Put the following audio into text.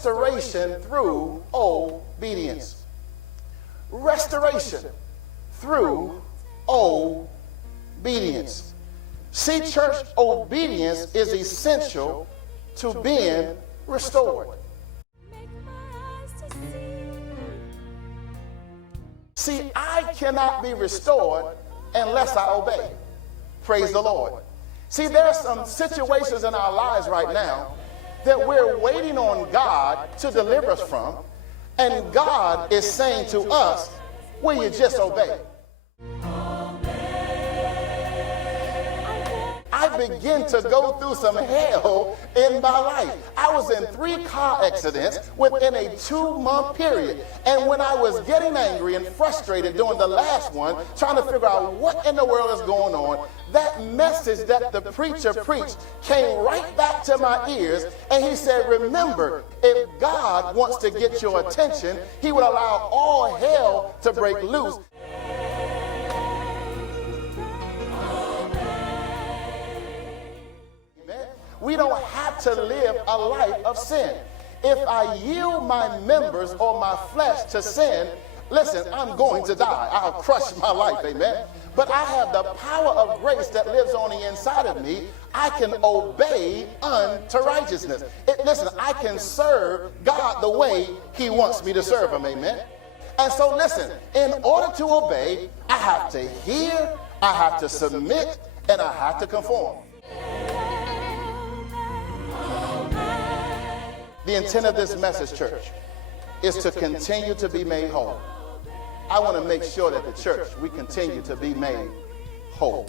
restoration through obedience. Restoration through obedience. See, church, obedience is essential to being restored. See, I cannot be restored unless I obey. Praise the Lord. See, there are some situations in our lives right now that we're waiting on God to deliver us from, and God is saying to us, will you just obey? I began to go through some hell in my life. I was in 3 car accidents within a 2-month period. And when I was getting angry and frustrated during the last one, trying to figure out what in the world is going on, that message that the preacher preached came right back to my ears. And he said, remember, if God wants to get your attention, he will allow all hell to break loose. We don't have to live a life of sin. If I yield my members or my flesh to sin, listen, I'm going to die. I'll crush my life, amen? But I have the power of grace that lives on the inside of me. I can obey unto righteousness. Listen, I can serve God the way he wants me to serve him, amen? And so listen, in order to obey, I have to hear, I have to submit, and I have to conform. The intent of this message, church, is to continue to be made whole. I want to make sure that the church, we continue to be made whole.